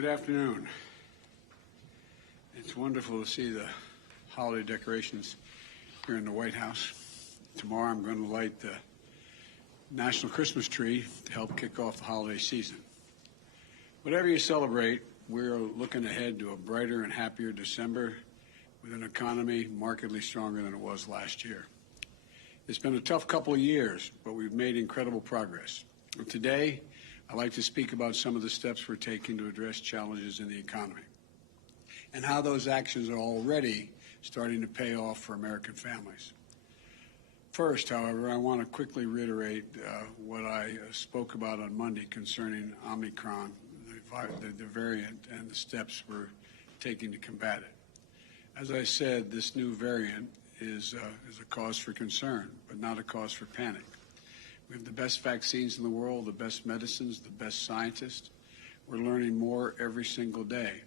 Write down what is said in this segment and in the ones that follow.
Good afternoon. It's wonderful to see the holiday decorations here in the White House. Tomorrow I'm going to light the National Christmas tree to help kick off the holiday season. Whatever you celebrate, we're looking ahead to a brighter and happier December with an economy markedly stronger than it was last year. It's been a tough couple of years, but we've made incredible progress. And today, I'd like to speak about some of the steps we're taking to address challenges in the economy and how those actions are already starting to pay off for American families. First, however, I want to quickly reiterate what I spoke about on Monday concerning Omicron, the variant, and the steps we're taking to combat it. As I said, this new variant is a cause for concern, but not a cause for panic. We have the best vaccines in the world, the best medicines, the best scientists. We're learning more every single day,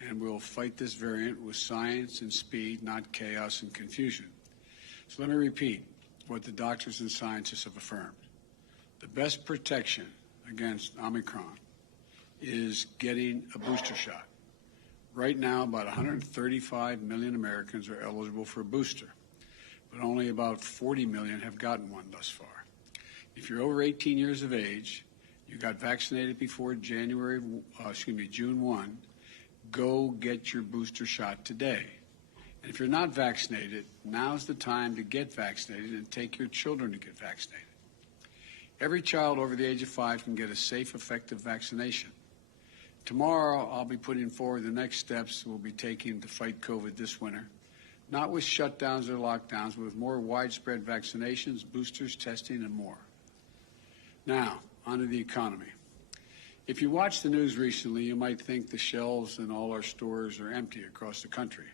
and we'll fight this variant with science and speed, not chaos and confusion. So let me repeat what the doctors and scientists have affirmed. The best protection against Omicron is getting a booster shot. Right now, about 135 million Americans are eligible for a booster, but only about 40 million have gotten one thus far. If you're over 18 years of age, you got vaccinated before June 1, go get your booster shot today. And if you're not vaccinated, now's the time to get vaccinated and take your children to get vaccinated. Every child over the age of 5 can get a safe, effective vaccination. Tomorrow, I'll be putting forward the next steps we'll be taking to fight COVID this winter, not with shutdowns or lockdowns, but with more widespread vaccinations, boosters, testing, and more. Now, onto the economy. If you watched the news recently, you might think the shelves in all our stores are empty across the country,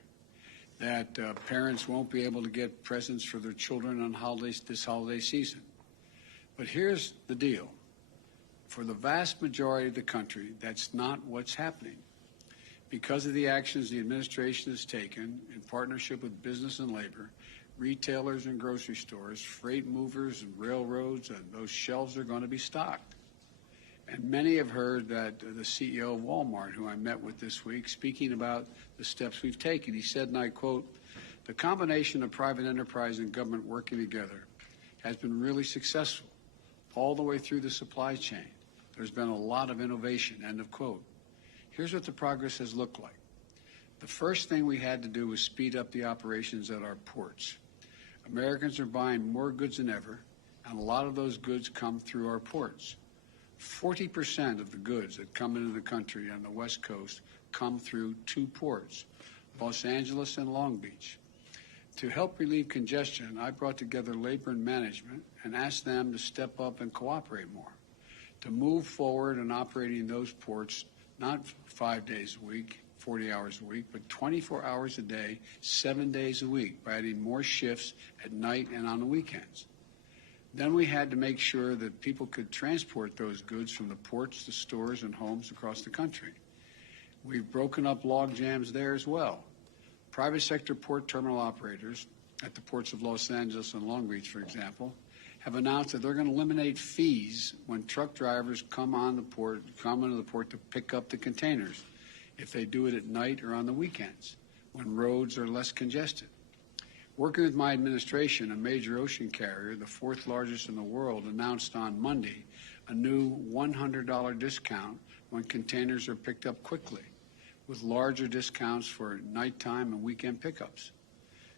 that parents won't be able to get presents for their children on this holiday season. But here's the deal. For the vast majority of the country, that's not what's happening. Because of the actions the administration has taken in partnership with business and labor, retailers and grocery stores, freight movers and railroads, and those shelves are going to be stocked. And many have heard that the CEO of Walmart, who I met with this week, speaking about the steps we've taken. He said, and I quote, "The combination of private enterprise and government working together has been really successful all the way through the supply chain. There's been a lot of innovation," end of quote. Here's what the progress has looked like. The first thing we had to do was speed up the operations at our ports. Americans are buying more goods than ever, and a lot of those goods come through our ports. 40% of the goods that come into the country on the West Coast come through 2 ports, Los Angeles and Long Beach. To help relieve congestion, I brought together labor and management and asked them to step up and cooperate more, to move forward in operating those ports, not 5 days a week, 40 hours a week, but 24 hours a day, 7 days a week, by adding more shifts at night and on the weekends. Then we had to make sure that people could transport those goods from the ports to stores and homes across the country. We've broken up log jams there as well. Private sector port terminal operators at the ports of Los Angeles and Long Beach, for example, have announced that they're going to eliminate fees when truck drivers come into the port to pick up the containers, if they do it at night or on the weekends, when roads are less congested. Working with my administration, a major ocean carrier, the 4th largest in the world, announced on Monday a new $100 discount when containers are picked up quickly, with larger discounts for nighttime and weekend pickups.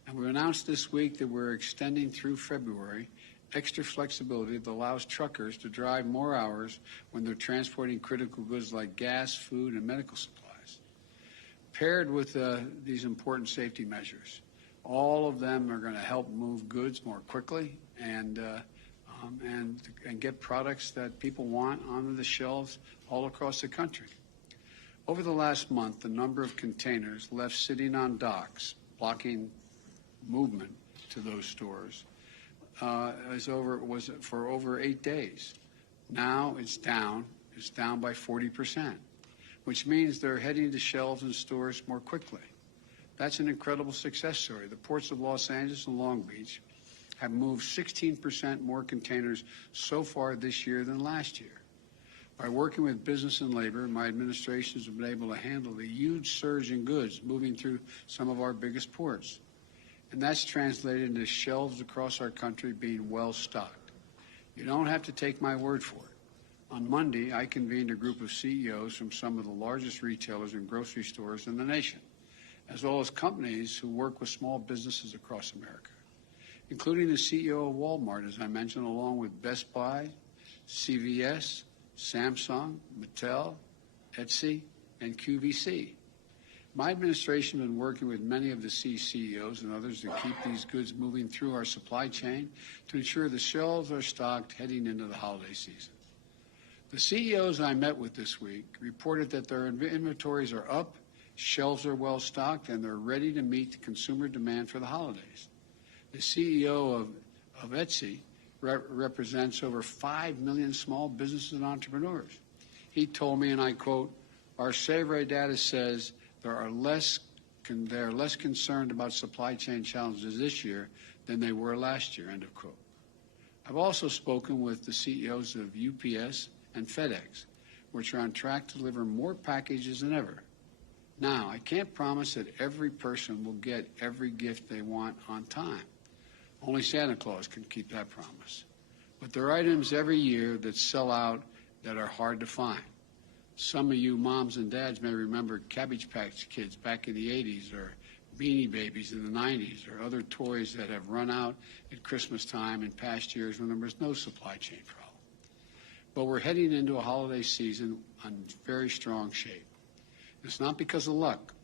And we announced this week that we're extending through February extra flexibility that allows truckers to drive more hours when they're transporting critical goods like gas, food, and medical supplies. Paired with these important safety measures, all of them are going to help move goods more quickly and get products that people want onto the shelves all across the country. Over the last month, the number of containers left sitting on docks, blocking movement to those stores, was for over 8 days. Now it's down by 40%, which means they're heading to shelves and stores more quickly. That's an incredible success story. The ports of Los Angeles and Long Beach have moved 16% more containers so far this year than last year. By working with business and labor, my administration has been able to handle the huge surge in goods moving through some of our biggest ports. And that's translated into shelves across our country being well stocked. You don't have to take my word for it. On Monday, I convened a group of CEOs from some of the largest retailers and grocery stores in the nation, as well as companies who work with small businesses across America, including the CEO of Walmart, as I mentioned, along with Best Buy, CVS, Samsung, Mattel, Etsy, and QVC. My administration has been working with many of the CEOs and others to keep these goods moving through our supply chain to ensure the shelves are stocked heading into the holiday season. The CEOs I met with this week reported that their inventories are up, shelves are well stocked, and they're ready to meet the consumer demand for the holidays. The CEO of Etsy represents over 5 million small businesses and entrepreneurs. He told me, and I quote, "Our survey data says they are less concerned about supply chain challenges this year than they were last year," end of quote. I've also spoken with the CEOs of UPS and FedEx, which are on track to deliver more packages than ever. Now, I can't promise that every person will get every gift they want on time. Only Santa Claus can keep that promise. But there are items every year that sell out that are hard to find. Some of you moms and dads may remember Cabbage Patch Kids back in the 80s, or Beanie Babies in the 90s, or other toys that have run out at Christmas time in past years when there was no supply chain problem. But we're heading into a holiday season on very strong shape. It's not because of luck.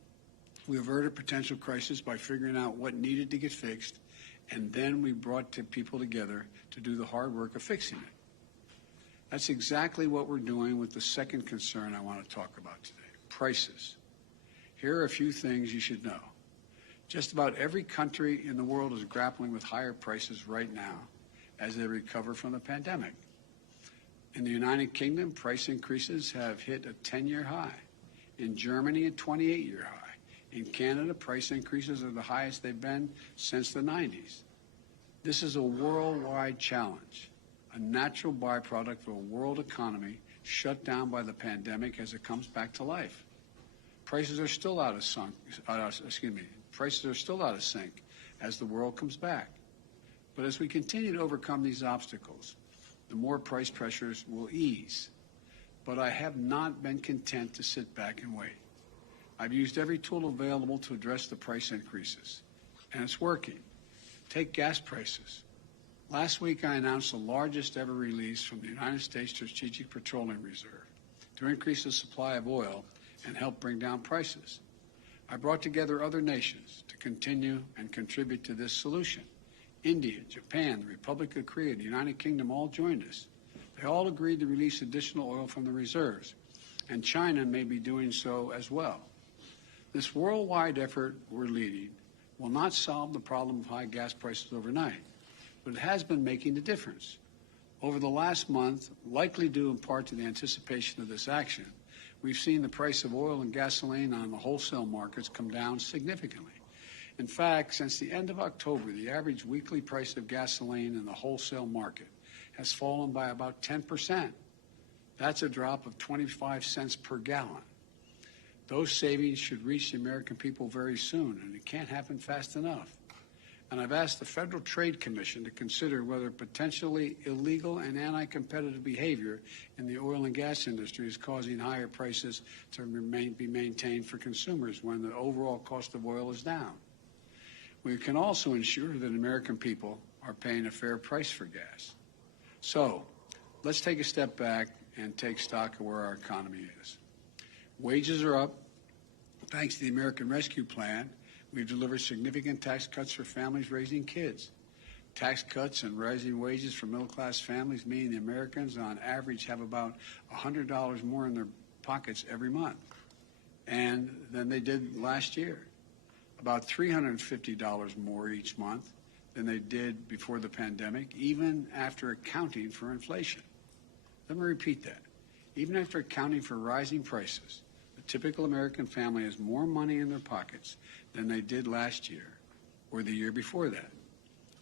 We averted potential crisis by figuring out what needed to get fixed, and then we brought people together to do the hard work of fixing it. That's exactly what we're doing with the second concern I want to talk about today, prices. Here are a few things you should know. Just about every country in the world is grappling with higher prices right now as they recover from the pandemic. In the United Kingdom, price increases have hit a 10-year high. In Germany, a 28-year high. In Canada, price increases are the highest they've been since the 90s. This is a worldwide challenge, a natural byproduct of a world economy shut down by the pandemic as it comes back to life. Prices are still out of sync as the world comes back. But as we continue to overcome these obstacles, the more price pressures will ease. But I have not been content to sit back and wait. I've used every tool available to address the price increases, and it's working. Take gas prices. Last week, I announced the largest ever release from the United States Strategic Petroleum Reserve to increase the supply of oil and help bring down prices. I brought together other nations to continue and contribute to this solution. India, Japan, the Republic of Korea, the United Kingdom all joined us. They all agreed to release additional oil from the reserves, and China may be doing so as well. This worldwide effort we're leading will not solve the problem of high gas prices overnight, but it has been making a difference. Over the last month, likely due in part to the anticipation of this action, we've seen the price of oil and gasoline on the wholesale markets come down significantly. In fact, since the end of October, the average weekly price of gasoline in the wholesale market has fallen by about 10%. That's a drop of 25 cents per gallon. Those savings should reach the American people very soon, and it can't happen fast enough. And I've asked the Federal Trade Commission to consider whether potentially illegal and anti-competitive behavior in the oil and gas industry is causing higher prices to be maintained for consumers when the overall cost of oil is down. We can also ensure that American people are paying a fair price for gas. So let's take a step back and take stock of where our economy is. Wages are up. Thanks to the American Rescue Plan, we've delivered significant tax cuts for families raising kids. Tax cuts and rising wages for middle-class families mean the Americans, on average, have about $100 more in their pockets every month than they did last year. About $350 more each month than they did before the pandemic, even after accounting for inflation. Let me repeat that. Even after accounting for rising prices, the typical American family has more money in their pockets than they did last year or the year before that.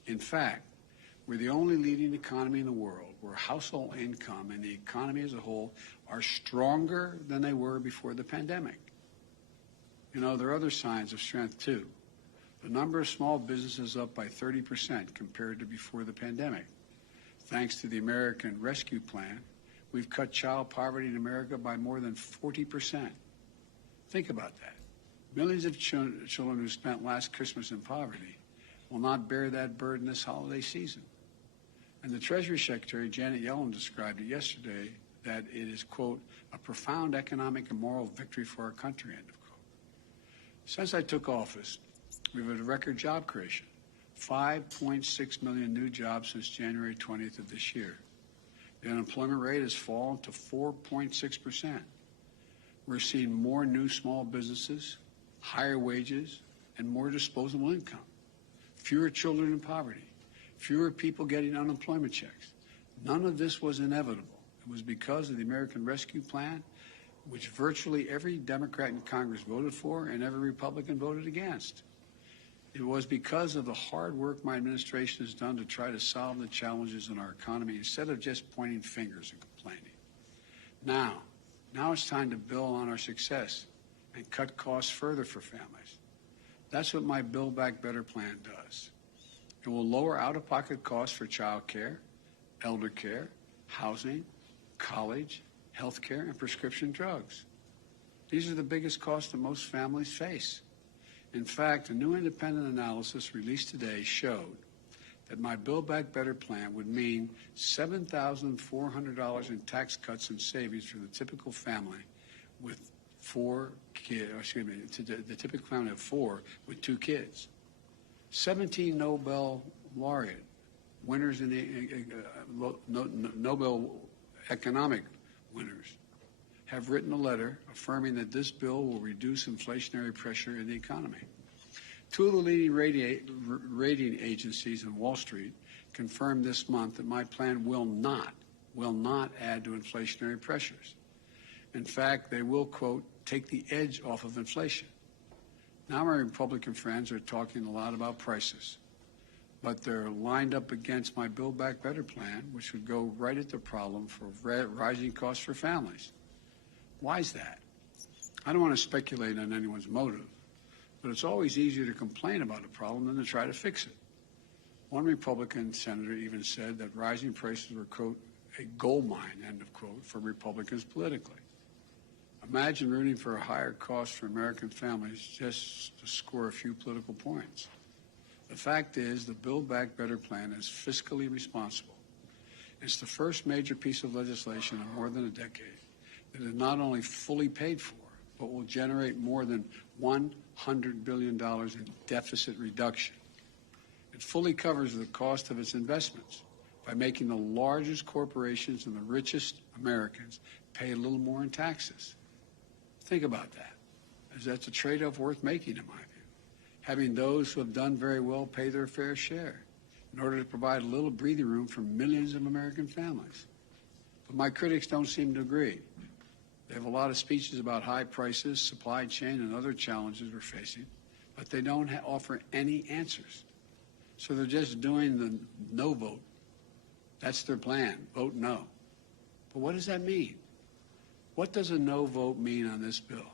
In fact, we're the only leading economy in the world where household income and the economy as a whole are stronger than they were before the pandemic. You know, there are other signs of strength, too. The number of small businesses up by 30% compared to before the pandemic. Thanks to the American Rescue Plan, we've cut child poverty in America by more than 40%. Think about that. Millions of children who spent last Christmas in poverty will not bear that burden this holiday season. And the Treasury Secretary, Janet Yellen, described it yesterday that it is, quote, a profound economic and moral victory for our country, end of quote. Since I took office, we've had a record job creation, 5.6 million new jobs since January 20th of this year. The unemployment rate has fallen to 4.6%. We're seeing more new small businesses, higher wages, and more disposable income. Fewer children in poverty, fewer people getting unemployment checks. None of this was inevitable. It was because of the American Rescue Plan, which virtually every Democrat in Congress voted for and every Republican voted against. It was because of the hard work my administration has done to try to solve the challenges in our economy instead of just pointing fingers and complaining. Now it's time to build on our success and cut costs further for families. That's what my Build Back Better plan does. It will lower out-of-pocket costs for child care, elder care, housing, college, health care, and prescription drugs. These are the biggest costs that most families face. In fact, a new independent analysis released today showed that my Build Back Better plan would mean $7,400 in tax cuts and savings for the typical family with the typical family of 4 with 2 kids. 17 Nobel laureate winners in the Nobel economic winners have written a letter affirming that this bill will reduce inflationary pressure in the economy. 2 of the leading rating agencies in Wall Street confirmed this month that my plan will not add to inflationary pressures. In fact, they will, quote, take the edge off of inflation. Now my Republican friends are talking a lot about prices, but they're lined up against my Build Back Better plan, which would go right at the problem for rising costs for families. Why is that? I don't want to speculate on anyone's motive, but it's always easier to complain about a problem than to try to fix it. One Republican senator even said that rising prices were, quote, a gold mine, end of quote, for Republicans politically. Imagine rooting for a higher cost for American families just to score a few political points. The fact is, the Build Back Better plan is fiscally responsible. It's the first major piece of legislation in more than a decade that is not only fully paid for, but will generate more than $100 billion in deficit reduction. It fully covers the cost of its investments by making the largest corporations and the richest Americans pay a little more in taxes. Think about that, as that's a trade-off worth making, in my view. Having those who have done very well pay their fair share in order to provide a little breathing room for millions of American families. But my critics don't seem to agree. They have a lot of speeches about high prices, supply chain, and other challenges we're facing, but they don't offer any answers. So they're just doing the no vote. That's their plan, vote no. But what does that mean? What does a no vote mean on this bill?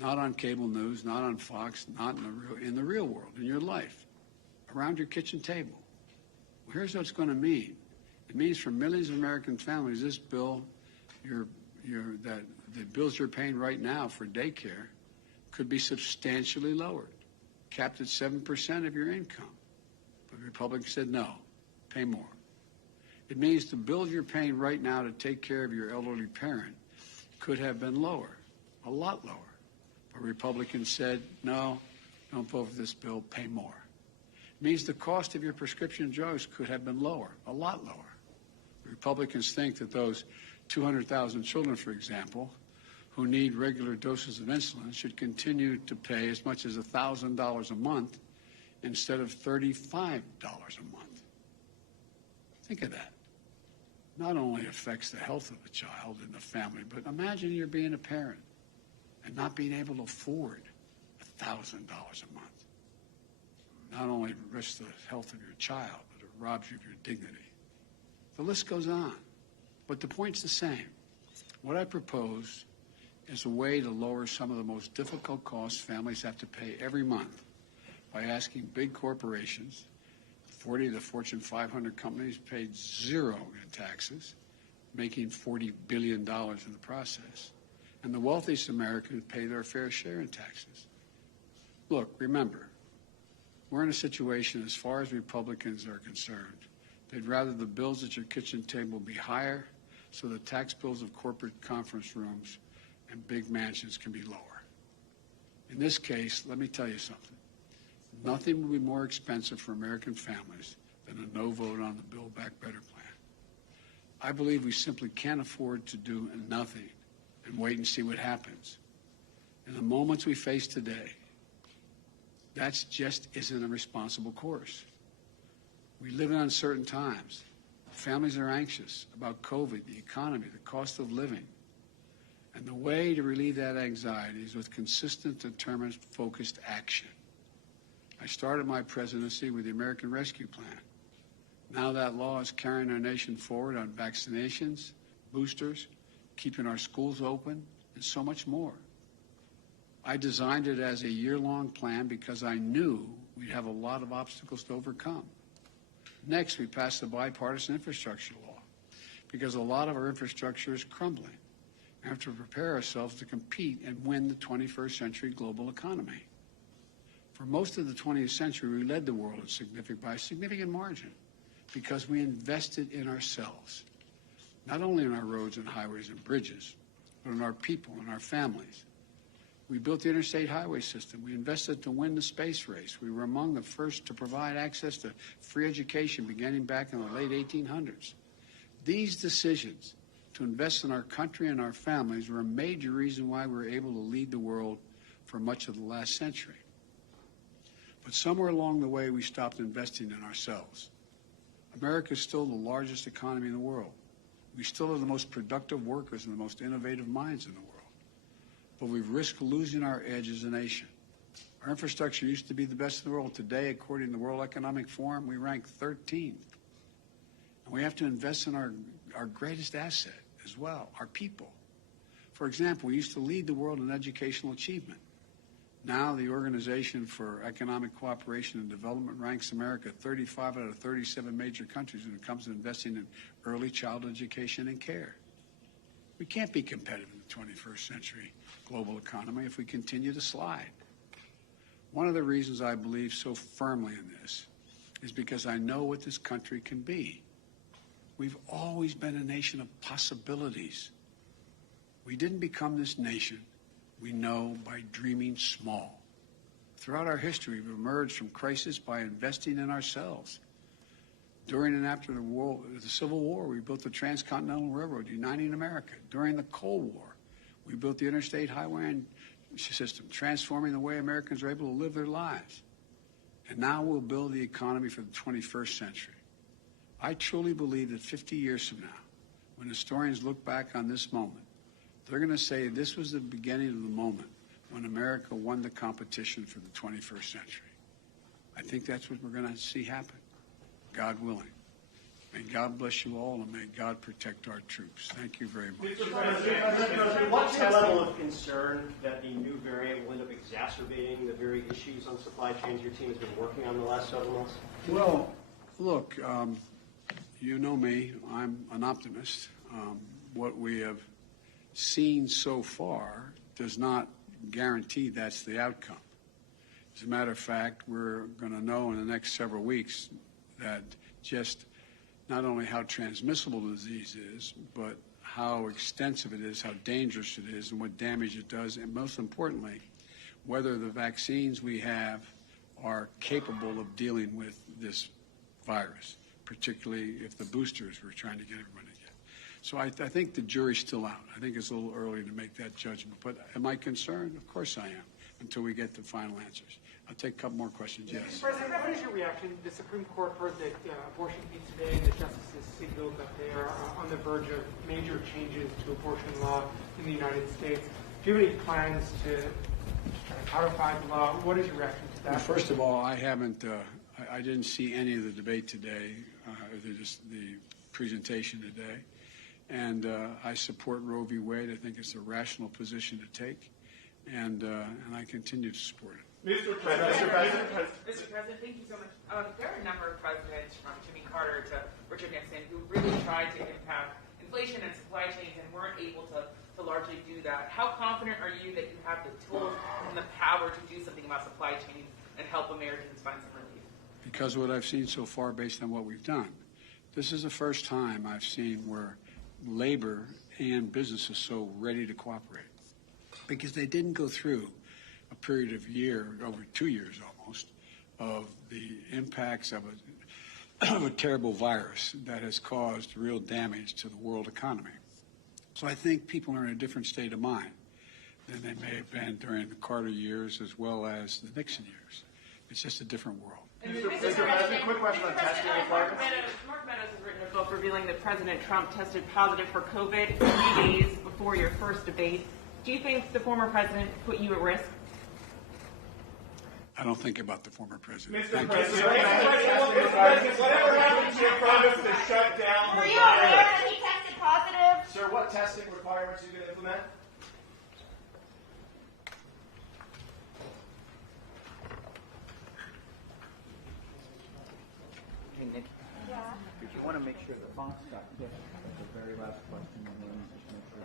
Not on cable news, not on Fox, not in the real world, in your life, around your kitchen table. Well, here's what it's going to mean. It means for millions of American families, this bill, the bills you're paying right now for daycare could be substantially lowered, capped at 7% of your income. But Republicans said no, pay more. It means the bills you're paying right now to take care of your elderly parent could have been lower, a lot lower. But Republicans said, no, don't vote for this bill, pay more. It means the cost of your prescription drugs could have been lower, a lot lower. Republicans think that those 200,000 children, for example, who need regular doses of insulin should continue to pay as much as $1,000 a month instead of $35 a month. Think of that. Not only affects the health of the child and the family, but imagine you're being a parent and not being able to afford $1,000 a month. Not only risks the health of your child, but it robs you of your dignity. The list goes on. But the point's the same. What I propose is a way to lower some of the most difficult costs families have to pay every month by asking big corporations, 40 of the Fortune 500 companies paid zero in taxes, making $40 billion in the process. And the wealthiest Americans pay their fair share in taxes. Look, remember, we're in a situation, as far as Republicans are concerned, they'd rather the bills at your kitchen table be higher so the tax bills of corporate conference rooms and big mansions can be lower. In this case, let me tell you something. Nothing will be more expensive for American families than a no vote on the Build Back Better plan. I believe we simply can't afford to do nothing and wait and see what happens. In the moments we face today, that just isn't a responsible course. We live in uncertain times. Families are anxious about COVID, the economy, the cost of living. And the way to relieve that anxiety is with consistent, determined, focused action. I started my presidency with the American Rescue Plan. Now that law is carrying our nation forward on vaccinations, boosters, keeping our schools open, and so much more. I designed it as a year-long plan because I knew we'd have a lot of obstacles to overcome. Next, we passed the bipartisan infrastructure law because a lot of our infrastructure is crumbling. We have to prepare ourselves to compete and win the 21st century global economy. For most of the 20th century, we led the world by a significant margin because we invested in ourselves, not only in our roads and highways and bridges, but in our people and our families. We built the interstate highway system. We invested to win the space race. We were among the first to provide access to free education beginning back in the late 1800s. These decisions to invest in our country and our families were a major reason why we were able to lead the world for much of the last century. But somewhere along the way, we stopped investing in ourselves. America is still the largest economy in the world. We still have the most productive workers and the most innovative minds in the world. But we've risked losing our edge as a nation. Our infrastructure used to be the best in the world. Today, according to the World Economic Forum, we rank 13th. And we have to invest in our greatest asset as well, our people. For example, we used to lead the world in educational achievement. Now the Organization for Economic Cooperation and Development ranks America 35 out of 37 major countries when it comes to investing in early childhood education and care. We can't be competitive in the 21st century global economy if we continue to slide. One of the reasons I believe so firmly in this is because I know what this country can be. We've always been a nation of possibilities. We didn't become this nation, we know, by dreaming small. Throughout our history, we've emerged from crisis by investing in ourselves. During and after the Civil War, we built the Transcontinental Railroad, uniting America. During the Cold War, we built the interstate highway system, transforming the way Americans are able to live their lives. And now we'll build the economy for the 21st century. I truly believe that 50 years from now, when historians look back on this moment, they're going to say this was the beginning of the moment when America won the competition for the 21st century. I think that's what we're going to see happen, God willing. May God bless you all, and may God protect our troops. Thank you very much. What's the level of concern that the new variant will end up exacerbating the very issues on supply chains your team has been working on the last several months? Well, look, you know me. I'm an optimist. What we have seen so far does not guarantee that's the outcome. As a matter of fact, we're going to know in the next several weeks that just not only how transmissible the disease is, but how extensive it is, how dangerous it is, and what damage it does, and most importantly, whether the vaccines we have are capable of dealing with this virus, particularly if the boosters we're trying to get everyone to get. So I think the jury's still out. I think it's a little early to make that judgment. But am I concerned? Of course I am, until we get the final answers. I'll take a couple more questions. Yes. Mr. President, what is your reaction? The Supreme Court heard that abortion be today, and the justices signaled that they are on the verge of major changes to abortion law in the United States. Do you have any plans to try to codify the law? What is your reaction to that? Well, first of all, I haven't. I didn't see any of the debate today. The presentation today. And I support Roe v. Wade. I think it's a rational position to take, and I continue to support it. Mr. President, thank you so much. There are a number of presidents, from Jimmy Carter to Richard Nixon, who really tried to impact inflation and supply chains and weren't able to largely do that. How confident are you that you have the tools and the power to do something about supply chains and help Americans find some relief? Because of what I've seen so far based on what we've done. This is the first time I've seen where labor and business is so ready to cooperate. Because they didn't go through a period of over 2 years almost, of the impacts of a terrible virus that has caused real damage to the world economy. So I think people are in a different state of mind than they may have been during the Carter years as well as the Nixon years. It's just a different world. Mr. President, quick question on testing requirements. Mark Meadows has written a book revealing that President Trump tested positive for COVID 3 days before your first debate. Do you think the former president put you at risk? I don't think about the former president. Mr. President, whatever happened to your promise to shut down Were you aware that he tested positive? Sir, what testing requirements are you going to implement? Hey, Nick. Yeah. Did you want to make sure the font's got this? The very last question, and then just make sure.